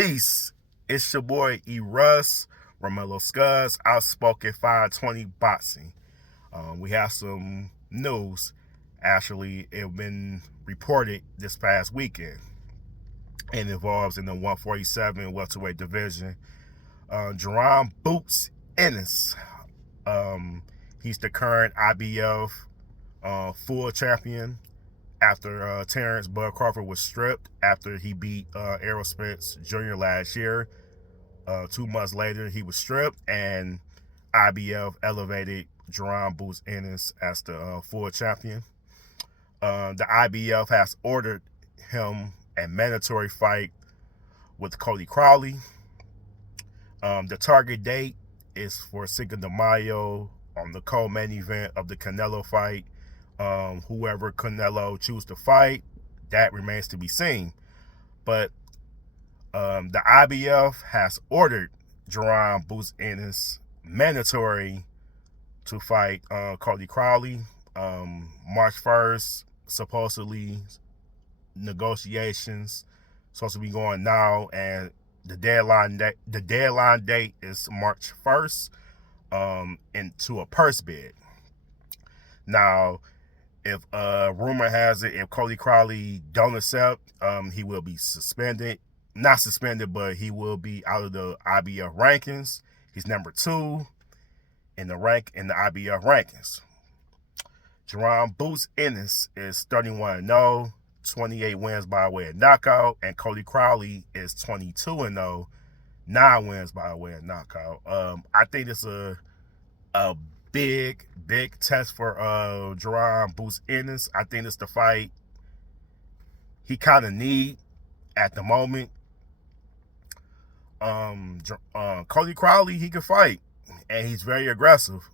Peace. It's your boy E. Russ, Romello Scuzz, Outspoken 520 Boxing. We have some news. Actually, it been reported this past weekend. It involves in the 147 welterweight division. Jaron Bout Ennis. He's the current IBF full champion after Terrence Bud Crawford was stripped after he beat Errol Spence Jr. last year. 2 months later, he was stripped, and IBF elevated Jaron Bout Ennis as the full champion. The IBF has ordered him a mandatory fight with Cody Crowley. The target date is for Cinco de Mayo on the co-main event of the Canelo fight. Whoever Canelo chooses to fight, that remains to be seen. But the IBF has ordered Jaron Bout Ennis mandatory to fight Cody Crowley. March 1st, supposedly negotiations supposed to be going now, and the deadline date is March 1st into a purse bid. Now, if rumor has it, if Cody Crowley don't accept, he will be suspended. Not suspended, but he will be out of the IBF rankings. He's number 2 in the IBF rankings. Jaron Bout Ennis is 31-0, 28 wins by way of knockout, and Cody Crowley is 22-0, 9 wins by way of knockout. I think it's a big test for Jaron Bout Ennis. I think it's the fight he kind of need at the moment. Cody Crowley, he can fight, and he's very aggressive.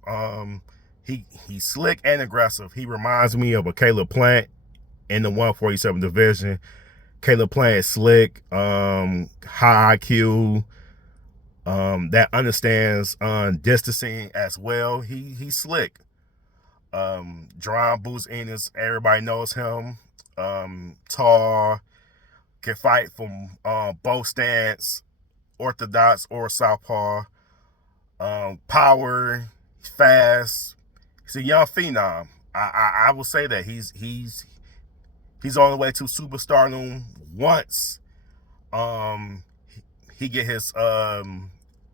He's slick and aggressive. He reminds me of a Caleb Plant in the 147 division. Caleb Plant is slick, high IQ, that understands distancing as well. He's slick. Jaron Bout Ennis, everybody knows him. Tall, can fight from both stance, orthodox or southpaw. Power, fast. He's a young phenom. I will say that he's on the way to superstardom once he get his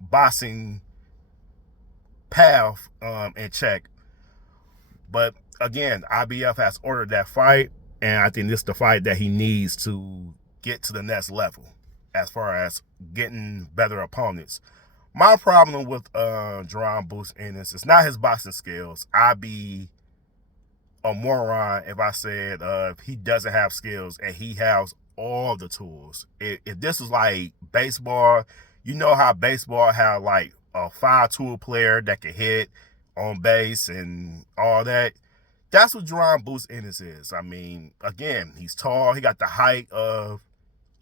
boxing path in check. But again, IBF has ordered that fight, and I think this is the fight that he needs to get to the next level as far as getting better opponents. My problem with Jaron Bout Ennis is not his boxing skills. I'd be a moron if I said he doesn't have skills, and he has all the tools. If this was like baseball, you know how baseball had like a 5-tool player that can hit on base and all that. That's what Jaron Bout Ennis is. I mean, again, he's tall. He got the height of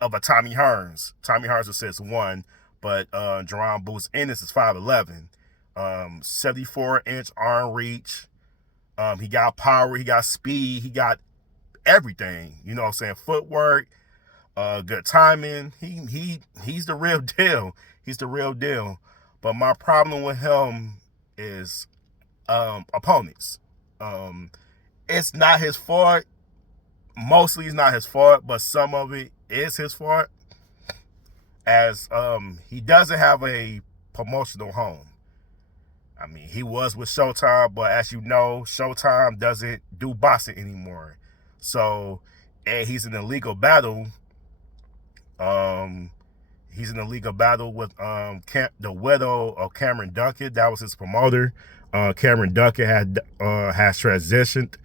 a Tommy Hearns. Tommy Hearns is 6'1", but Jaron Bout Ennis is 5'11", 74-inch arm reach. He got power, he got speed, he got everything. You know what I'm saying? Footwork, good timing. He's the real deal. He's the real deal. But my problem with him is opponents. It's not his fault. Mostly it's not his fault, but some of it is his fault. As he doesn't have a promotional home. I mean, he was with Showtime, but as you know, Showtime doesn't do boxing anymore. So, and he's in a legal battle. He's in a legal battle with the widow of Cameron Duncan. That was his promoter. Cameron Duncan has transitioned.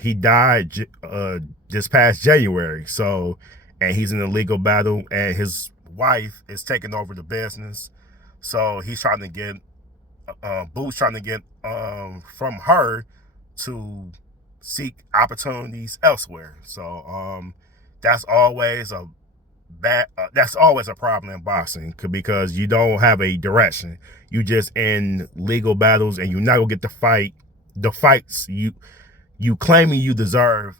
He died this past January. So, and he's in a legal battle, and his wife is taking over the business. So he's trying to get Bout's trying to get from her to seek opportunities elsewhere. So that's always a problem in boxing, because you don't have a direction. You just in legal battles, and you're not gonna get the fights you claiming you deserve.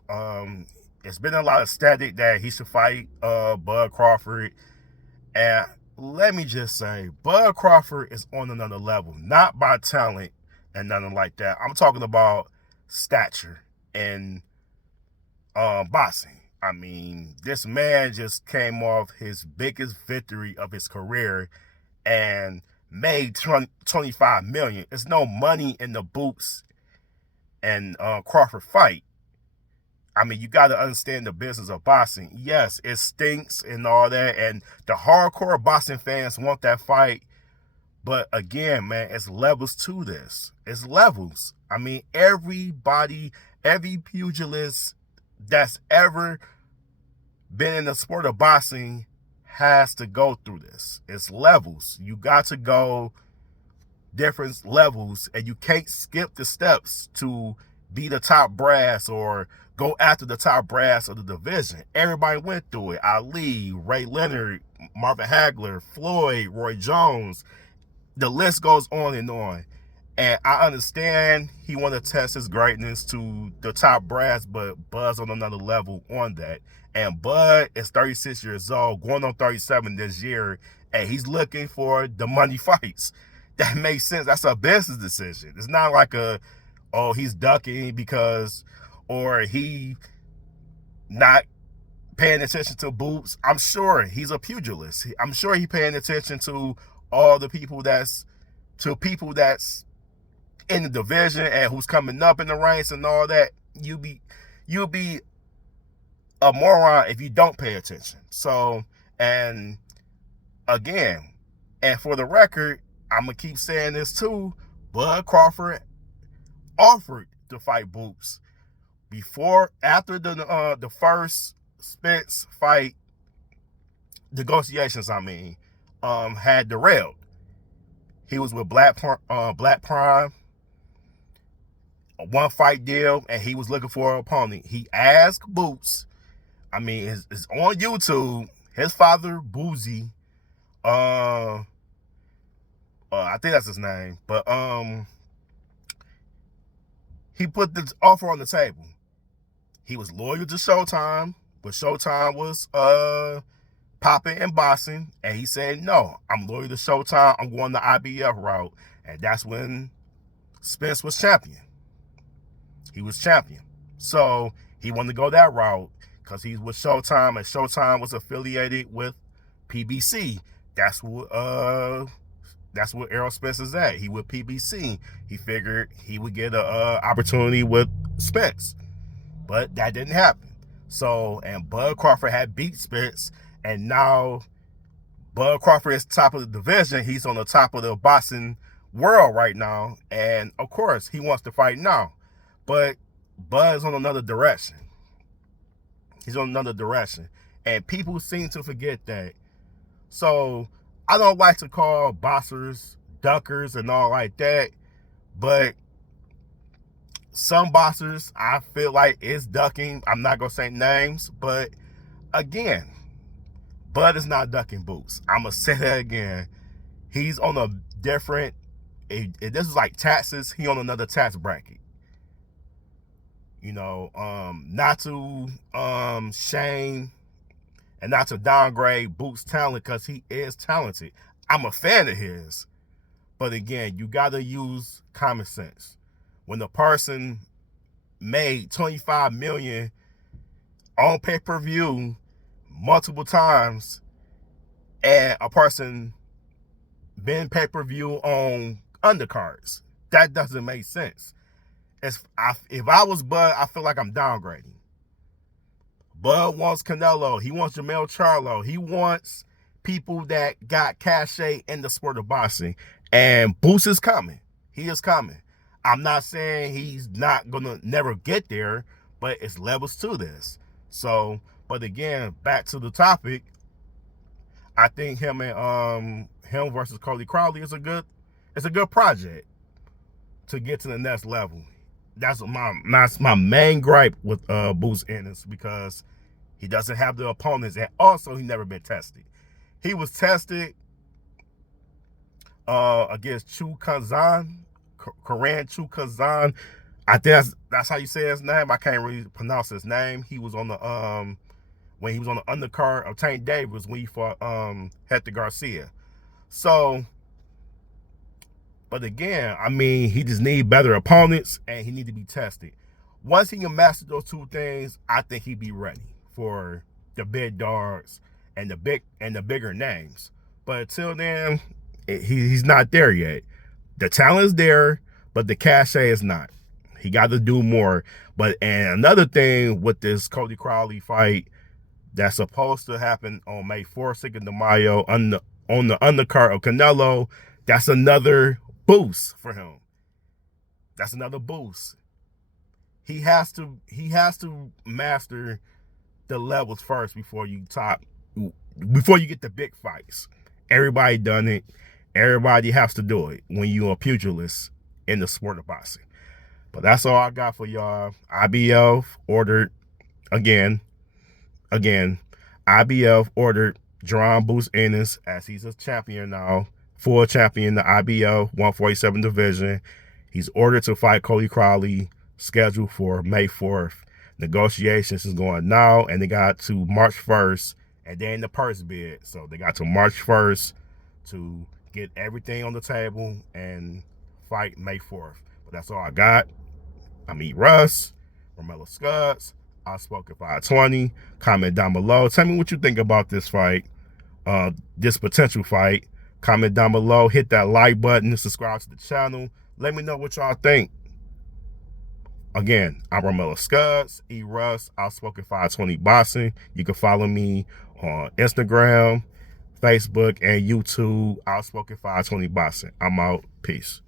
It's been a lot of static that he should fight Bud Crawford, And let me just say, Bud Crawford is on another level, not by talent and nothing like that. I'm talking about stature and boxing. I mean, this man just came off his biggest victory of his career and made 25 million. There's no money in the Boots and Crawford fight. I mean, you got to understand the business of boxing. Yes, it stinks and all that, and the hardcore boxing fans want that fight. But again, man, it's levels to this. It's levels. I mean, everybody, every pugilist that's ever been in the sport of boxing has to go through this. It's levels. You got to go different levels, and you can't skip the steps to be the top brass or go after the top brass of the division. Everybody went through it. Ali, Ray Leonard, Marvin Hagler, Floyd, Roy Jones. The list goes on and on. And I understand he want to test his greatness to the top brass, but Bud's on another level on that. And Bud is 36 years old, going on 37 this year, and he's looking for the money fights. That makes sense. That's a business decision. It's not like he's ducking because, or he not paying attention to Boots. I'm sure he's a pugilist. I'm sure he's paying attention to all the people that's in the division and who's coming up in the ranks and all that. You'll be a moron if you don't pay attention. So, and again, and for the record, I'm gonna keep saying this too. Bud Crawford offered to fight Boots after the first Spence fight negotiations. Had derailed. He was with Black Prime, a one fight deal, and he was looking for an opponent. He asked Boots. I mean, it's on YouTube. His father, Boozy, I think that's his name, but he put the offer on the table. He was loyal to Showtime, but Showtime was popping and boxing, and he said, no, I'm loyal to Showtime. I'm going the IBF route. And that's when Spence was champion. He was champion. So he wanted to go that route because he's with Showtime, and Showtime was affiliated with PBC. That's what Errol Spence is at. He with PBC. He figured he would get an opportunity with Spence. But that didn't happen. So, and Bud Crawford had beat Spence, and now Bud Crawford is top of the division. He's on the top of the boxing world right now. And of course, he wants to fight now. But Bud's on another direction. He's on another direction. And people seem to forget that. So I don't like to call boxers duckers and all like that. But some boxers, I feel like is ducking. I'm not going to say names. But again, Bud is not ducking Boots. I'm going to say that again. He's on a different, if this is like taxes, he on another tax bracket. You know, not to shame and not to downgrade Boots' talent, because he is talented. I'm a fan of his. But again, you got to use common sense. When the person made $25 million on pay-per-view multiple times, and a person been pay-per-view on undercards, that doesn't make sense. If I was Bud, I feel like I'm downgrading. Bud wants Canelo. He wants Jamel Charlo. He wants people that got cachet in the sport of boxing. And Boots is coming. He is coming. I'm not saying he's not going to never get there, but it's levels to this. So, but again, back to the topic, I think him versus Cody Crowley is a good project to get to the next level. That's my main gripe with Boots Ennis, because he doesn't have the opponents, and also he never been tested. He was tested against Karan Chu-Kazan. I think that's how you say his name. I can't really pronounce his name. He was on the when he was on the undercard of Tank Davis when he fought Hector Garcia. So, but again, I mean, he just need better opponents and he need to be tested. Once he can master those two things, I think he'd be ready for the big dogs and the bigger names. But until then, he's not there yet. The talent is there, but the cachet is not. He got to do more. And another thing with this Cody Crowley fight that's supposed to happen on May 4th, Cinco de Mayo, on the undercard of Canelo, that's another boost for him. That's another boost. He has to master the levels first before you get the big fights. Everybody done it. Everybody has to do it when you're a pugilist in the sport of boxing. But that's all I got for y'all. IBF ordered again. IBF ordered Jaron Bout Ennis, as he's a champion now, full champion in the IBF 147 division. He's ordered to fight Cody Crowley, scheduled for May 4th. Negotiations is going now, and they got to March 1st, and then the purse bid. So they got to March 1st to get everything on the table and fight May 4th. But that's all I got. I'm Russ, Romello Scuds, Outspoken 520. Comment down below. Tell me what you think about this fight, this potential fight. Comment down below. Hit that like button. Subscribe to the channel. Let me know what y'all think. Again, I'm Romello Scuds, Russ, Outspoken 520 Boxing. You can follow me on Instagram, Facebook, and YouTube, Outspoken 520 Boxing. I'm out. Peace.